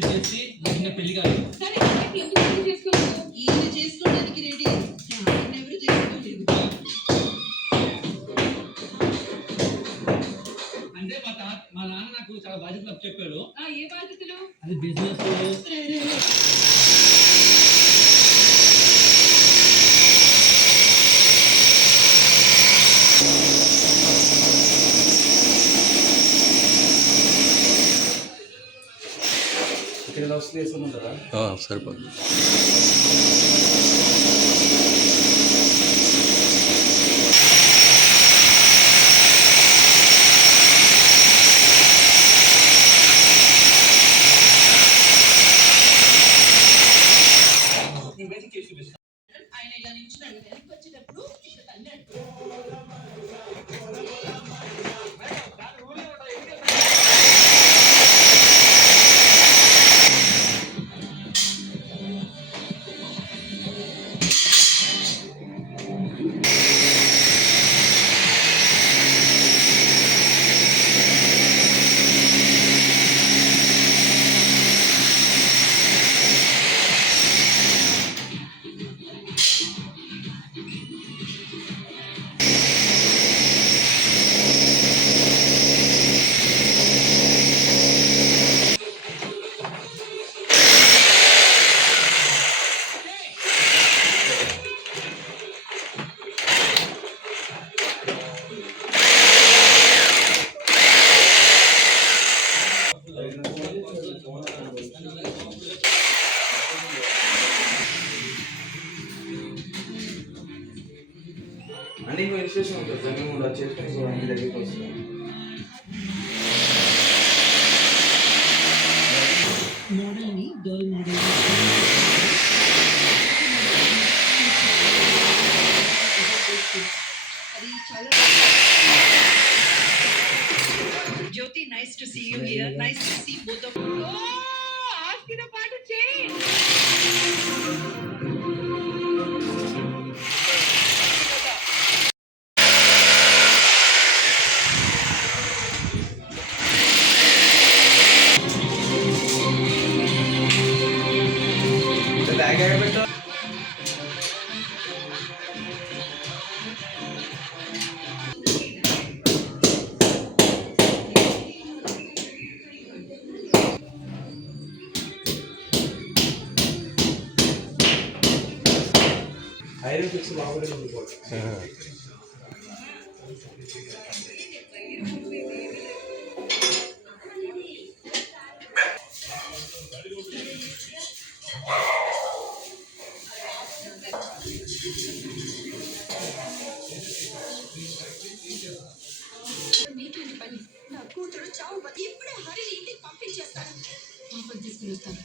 Complete చేసి ఇంకా పెళ్లి కాదు. సరే ఎందుకు పెళ్లి చేసుకోలేదు? ఈయన చేసుకోవడానికి రెడీ, ఆయన ఎవరు చేసుకోలేదు. అంటే మా నాన్న నాకు చాలా బాధ్యతలు చెప్పాడు. ఏ బాధ్యతలు? అది బిజినెస్. సరిపోతుంది. ఆయన ఇలా నిల్చున్నాడు, వెనక్కి వచ్చేటప్పుడు ఇక్కడ తన్నాడు. అన్ని ఇన్స్టిట్యూషన్ ఉంటుంది, జమీన్ కూడా చేసుకొని ఇప్పుడు అన్ని దగ్గరికి వస్తుంది. మోడల్ని గర్ల్ మోడల్ అది చాలా. Jyothi, nice to see you here. Nice to see both of you. ఆస్కిన పాట చేయి. ఐరన్ ఫిక్స్ బాగుంటుంది అనుకోండి. నా కూతురు చావు ఇప్పుడే హరిని ఇంటికి పంపించేస్తాను. పాపం తీసుకుని వస్తాను.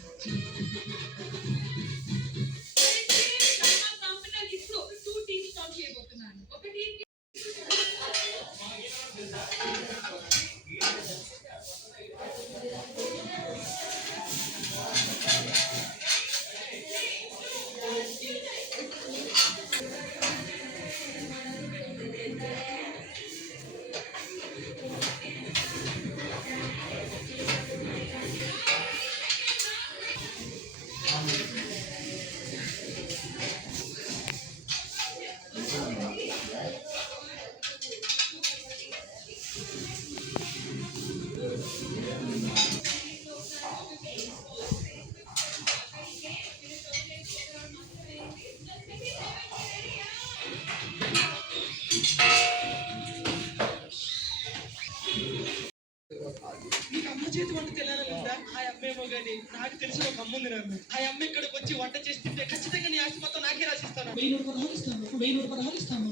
చేతి వంట తెలియాలందా? ఆ అమ్మేమో గానీ నాకు తెలిసిన ఒక అమ్మ ఉంది. నాన్న ఆ అమ్మ ఇక్కడికి వచ్చి వంట చేసి తింటే ఖచ్చితంగా నీ ఆస్తి మొత్తం నాకే రాసిస్తాను. 1000 ఇస్తాను. 1000 ఇస్తాను.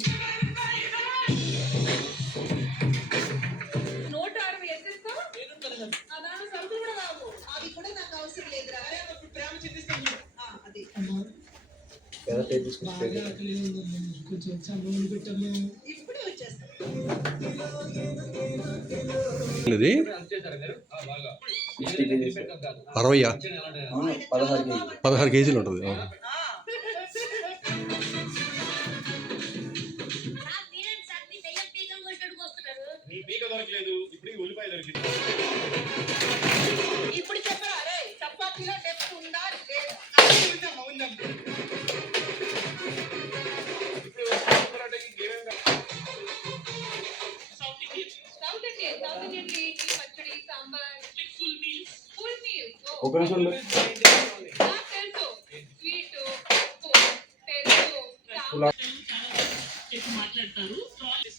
160 ఎత్తిస్తావు. అదాని సరుకులు కూడా రావు. అవి కూడా నాకు అవసరం లేదురా. ప్రేమ చెందిస్తాను. అది కొంచెం చల్లని పెట్టాము. ఇప్పుడే వచ్చేస్తాను. ఇది 16 కేజీలు ఉంటుంది. ఇప్పుడు చెప్పరా చపాతి ఒక నిమిషం ఉండు. నాకు తెలుసు స్వీట్ ఉప్పు పెరుగు మాట్లాడతారు.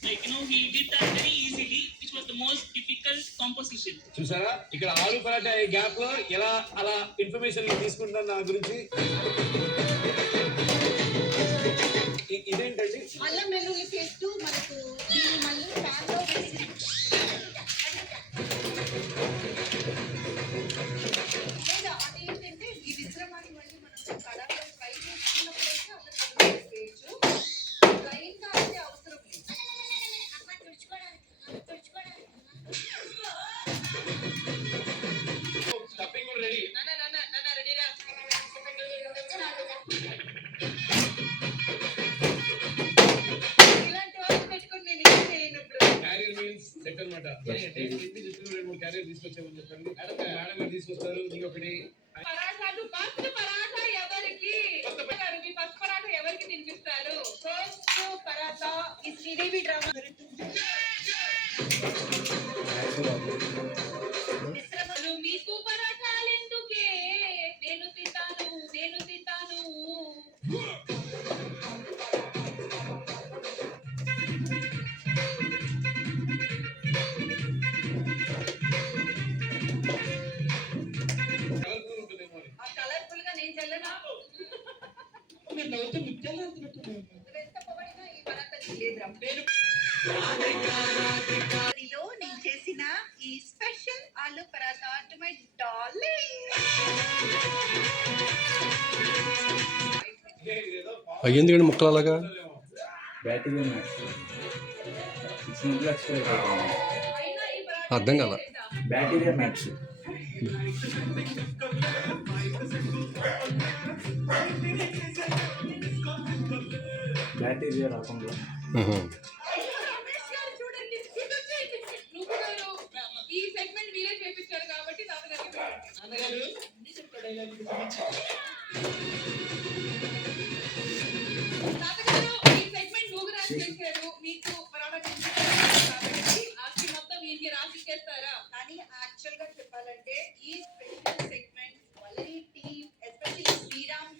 Like, he did that very easily, which was the most difficult composition. చూసారా ఇక్కడ ఆలు పరాటా గ్యాప్ లో ఎలా అలా ఇన్ఫర్మేషన్ తీసుకుంటాను నా గురించి. ఇదేంటండి అల్లం వెల్లుల్లి పేస్ట్ మనకు దీన్ని మళ్ళీ ప్యాన్ లో వేసి లేదా అదేంటంటే ఈ మిశ్రమాన్ని మళ్ళీ మనం కడాయిలో ఫ్రై చేసుకున్నప్పుడైతే అల్లం వెల్లుల్లి పేస్ట్ ఫ్రైన్ కావాల్సిన అవసరం లేదు. స్టఫింగ్ కూడా రెడీ. నాన్న రెడీరా? ఇలాంటి వాళ్ళు పెట్టుకుని నేను ఏం చేయను ఇప్పుడు. క్యారియర్ మీన్స్ సెట్ అనమాట. క్యారియర్ తీసుకొచ్చామని చెప్పండి. మేడం గారు తీసుకొస్తారు. ఇంకొకటి పరాటాలు ఫస్ట్ పరాటా ఎవరికి మీ ఫస్ట్ పరాటా ఎవరికి తినిపిస్తారు? ఫస్ట్ పరాటా ఈ శ్రీదేవి డ్రామా మిశ్రమాలు మీకు పరాటాలు ఎందుకే? నేను తింటాను. కలర్ఫుల్ ఉంటుందేమో అని. ఆ కలర్ఫుల్ గా నేను చెల్లనా? మీరు నవ్వుతూ ముత్యాలు అంటున్నట్టున్నారు. ఎంత పొగడినా ఈ పరాటా లేదురా. ఇదిలో నేను చేసిన ఈ స్పెషల్ ఆలు పరాటా టు మై డార్లింగ్. అవి ఎందుకండి ముక్కలు అలాగా? బ్యాటరీ మ్యాక్స్ 6 ఎక్స్పైర్ అవుతుంది. అయినా ఈ పరాటా అర్థం కాల. బ్యాటరీ మ్యాక్స్ బ్యాటరీ రాకుండా రమేష్ గారు చూడండి. నువ్వు గారు ఈ సెగ్మెంట్ మీరే చేపించారు కాబట్టి తాతగారికి నాన్నగారు అన్ని చెప్తాడు డైలాగ్ గురించి. తాతగారు ఈ సెగ్మెంట్ నువ్వు రాసి చేశారు. మీకు పరాటా చేశారు కాబట్టి ఆస్తి మొత్తం ఈయనకి రాసి ఇచ్చేస్తారా? కానీ యాక్చువల్ గా చెప్పాలంటే ఈ స్పెషల్ సెగ్మెంట్ వల్లీ టీమ్ ఎస్పెషల్లీ శ్రీరామ్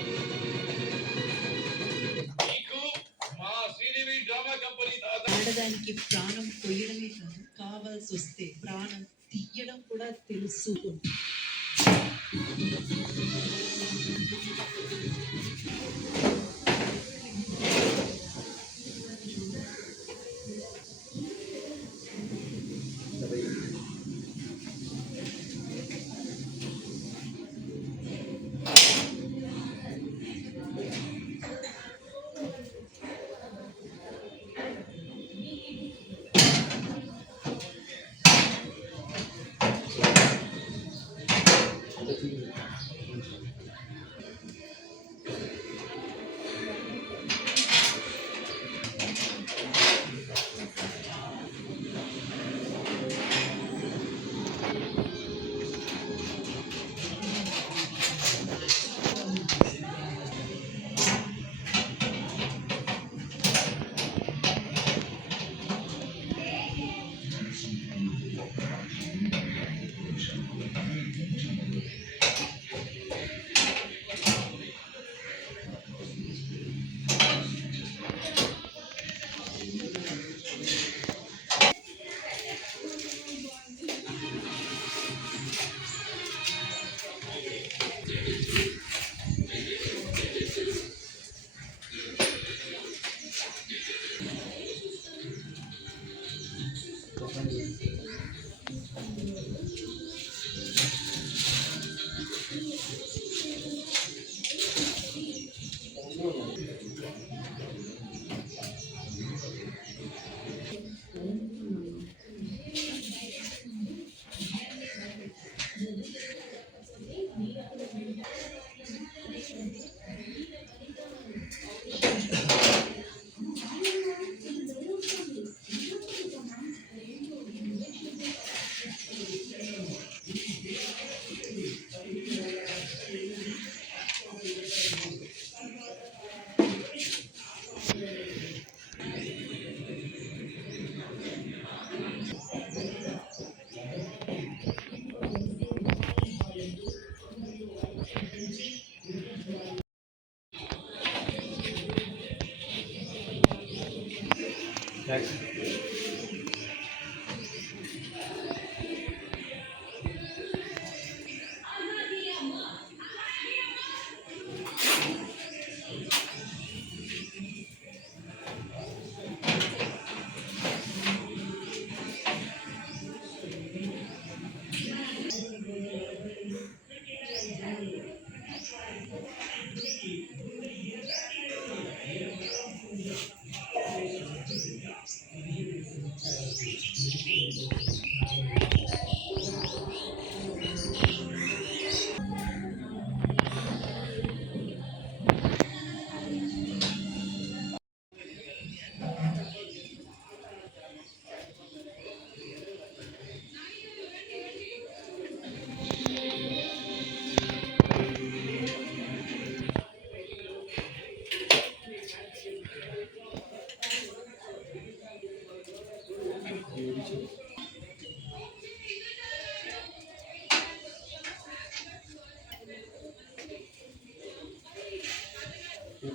మీకు మా శ్రీదేవి డ్రామా కంపెనీ ఆడదానికి ప్రాణం పోయడమే కాదు, కావాల్సి వస్తే ప్రాణం తీయడం కూడా తెలుసు.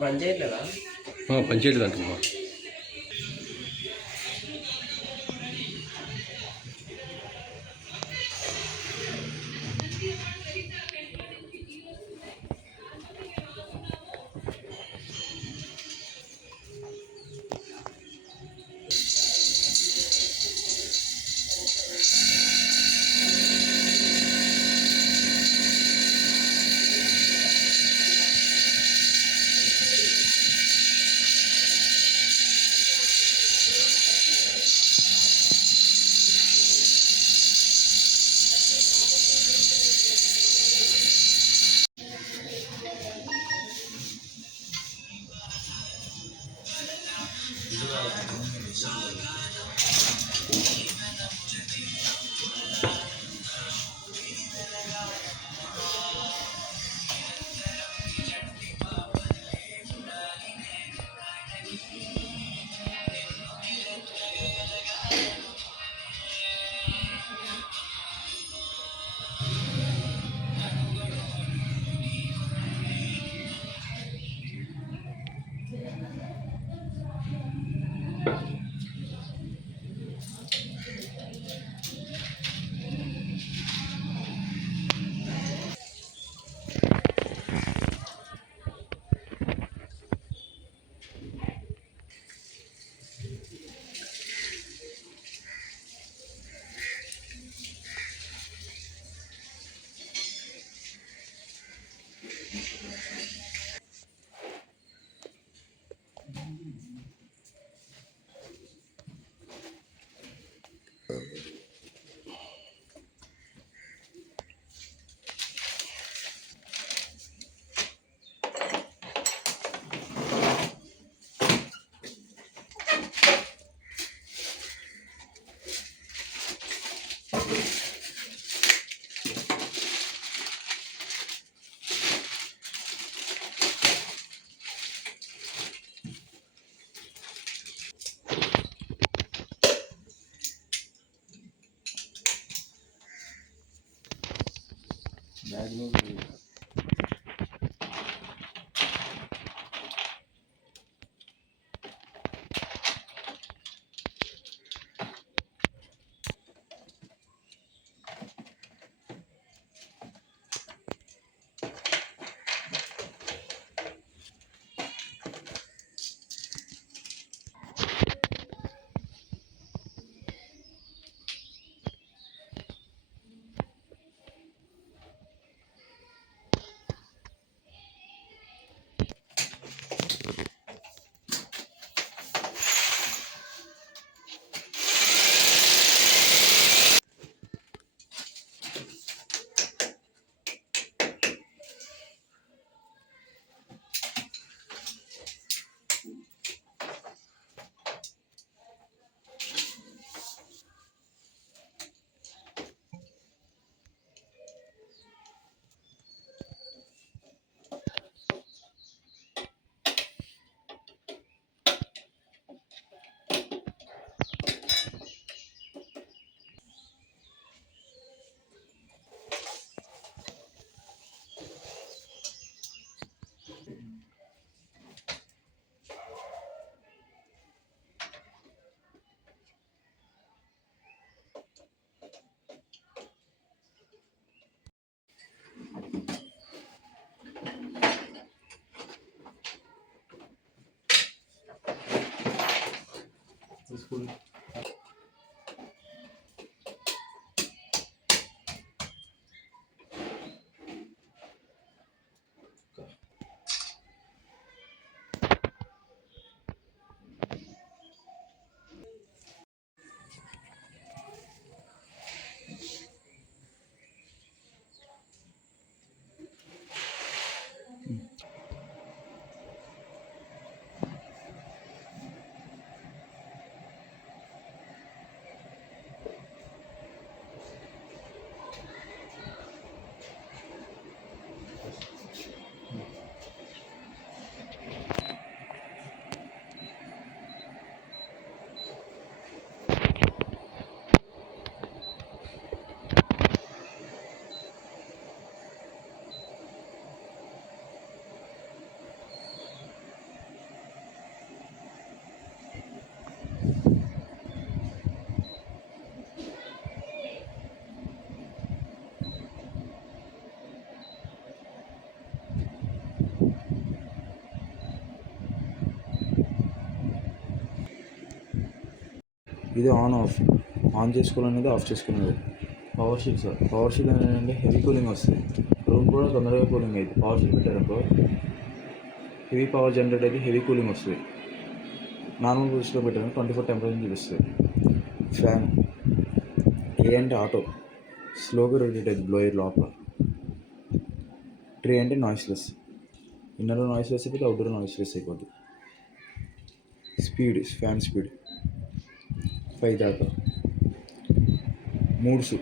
పని చేయట్లేదా? పనిచేయలేదు అంటున్నా. బ్యాగ్లో స్కూల్ ఇది ఆన్ చేసుకోవాలనేది ఆఫ్ చేసుకునేది. Power sheet sir, power sheet ఏంటంటే హెవీ కూలింగ్ వస్తుంది, రూమ్ కూడా తొందరగా కూలింగ్ అయింది. పవర్ షీట్ పెట్టారనుకో హెవీ పవర్ జనరేట్ అయితే హెవీ కూలింగ్ వస్తుంది. నార్మల్ పొజిషన్లో పెట్టారు 24 టెంపరేచర్ చూపిస్తుంది. ఫ్యాన్ ఏ అంటే ఆటో, స్లోగా రొటేట్ అవుతుంది బ్లోయర్ లోపల. ట్రే అంటే నాయిస్లెస్, ఇన్నర్లో నాయిస్లెస్ అయిపోతే అవుట్డోర్ నాయిస్లెస్ అయిపోద్ది. స్పీడ్, ఫ్యాన్ స్పీడ్ 5 దాకా. మూడ్స్,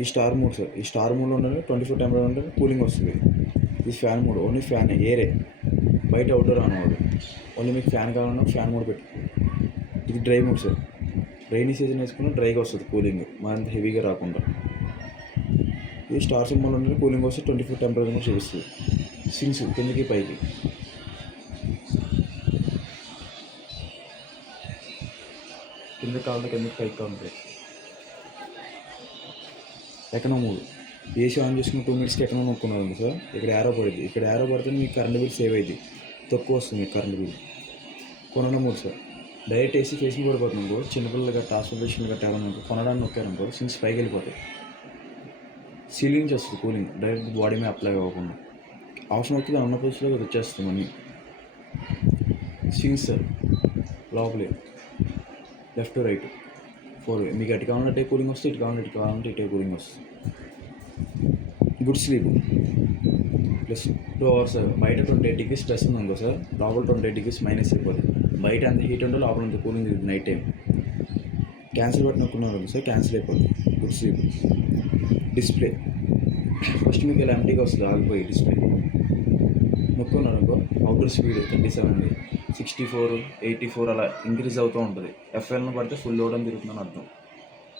ఈ స్టార్ మూడ్ సార్, ఈ స్టార్ మూడ్లో ఉండాలి 24 టెంపరేచర్ ఉంటే కూలింగ్ వస్తుంది. ఇది ఫ్యాన్ మూడ్, ఓన్లీ ఫ్యాన్ ఏరే, బయట అవుట్డోర్ అనవాడు. ఓన్లీ మీకు ఫ్యాన్ కావాలన్నా ఫ్యాన్ మూడ్ పెట్టు. ఇది dry mood sir, rainy season వేసుకున్న డ్రైగా వస్తుంది కూలింగ్, మరింత హెవీగా రాకుండా. ఇది స్టార్ సింబల్ ఉంటే కూలింగ్ వస్తే 24 టెంపరేచర్ కూడా చూపిస్తుంది. సిన్స్ కిందకి పైకి. కిందకి కావాలి, కిందకి పైకి కావాలి. ఎకనో మూడు, ఏసీ ఆన్ చేసుకుని 2 మినిట్స్కి ఎకనో నొక్కున్నారు సార్. ఇక్కడ యారో పడుద్ది, ఇక్కడ యారో పడితే మీకు కరెంట్ బిల్ సేవ్ అవుతుంది, తక్కువ వస్తుంది మీకు కరెంట్ బిల్. కొనడం మూడు సార్, డైరెక్ట్ ఏసీ ఫేసింగ్ పడిపోతుంది అనుకో, చిన్నపిల్లలు గట్ట హాస్పిటల్ కట్టాలనుకో కొనడానికి నొక్కారనుకో సిన్స్ పైకి వెళ్ళిపోతాయి. సీలింగ్ నుంచి వస్తుంది కూలింగ్, డైరెక్ట్ బాడీ మీద అప్లై అవ్వకుండా. అవసరం వస్తే ఉన్న పొజిషన్లో వచ్చేస్తుంది మనీ. సిన్స్ సార్ లోపలే, లెఫ్ట్ రైట్ 4 మీకు అటు కావాలంటే కూలింగ్ వస్తుంది, ఇటు కావాలంటే ఇటే కూలింగ్ వస్తుంది. Good sleep plus 2 hours. బయట 28 degrees ప్లస్ ఉంది అనుకో సార్, లోపల 28 degrees మైనస్ అయిపోతుంది. బయట అంత హీట్ ఉంటే లోపల అంత cooling night time. Cancel button నొక్కున్నారు సార్, క్యాన్సిల్ అయిపోతుంది. Good sleep. డిస్ప్లే ఫస్ట్ మీకు ఇలా ఎంటీగా వస్తుంది, ఆగిపోయి డిస్ప్లే నొక్కున్నారు అనుకో అవుట్డోర్ స్పీడ్ 37, 64, 84 అలా ఇంక్రీజ్ అవుతూ ఉంటుంది. ఎఫ్ఎల్ను పడితే ఫుల్ లోడ్ అని తిరుగుతుందని అర్థం.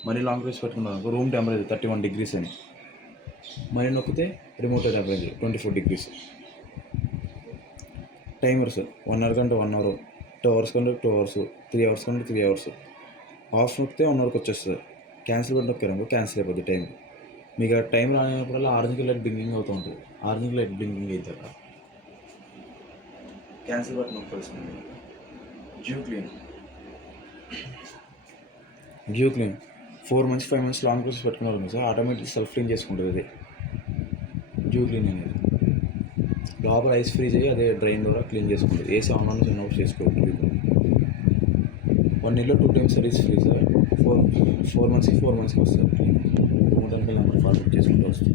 మరీ లాంగ్ ప్రెస్ పెట్టుకున్నారు అనుకో రూమ్ టెంపరేచర్ 31 degrees అని. మరీ నొక్కితే remote temperature 24 degrees. Timer sir 1 hour కంటే 1 hour, 2 hours కంటే 2 hours, 3 hours కంటే 3 hours. ఆఫ్ నొక్కితే 1 hourకి వచ్చేస్తుంది. క్యాన్సిల్ బటన్ నొక్కారనుకో క్యాన్సిల్ అయిపోద్ది టైం. మీకు ఆ టైం రానప్పుడల్లా ఆరెంజ్ లైట్ బ్లింకింగ్ అవుతూ ఉంటుంది, ఆరెంజ్ లైట్ బ్లింకింగ్ అయితే అక్కడ క్యాన్సిల్ బటన్ నొక్కాల్సింది. జియో clean 4 months 5 months long process పెట్టుకున్నారు సార్, ఆటోమేటిక్ సెల్ఫ్ క్లీన్ చేసుకుంటుంది ఇది జియో క్లీన్ అనేది. లోపల ఐస్ ఫ్రీజ్ అయ్యి అదే డ్రైన్ ద్వారా క్లీన్ చేసుకుంటుంది. ఏసీ ఆన్ చిన్నప్పుడు చేసుకోవచ్చు. 1 yearలో 2 times సర్వీస్ ఫ్రీ సార్. 4 monthsకి 4 monthsకి వస్తుంది. 3 నెంబర్ ఫార్వర్డ్ చేసుకుంటూ వస్తుంది.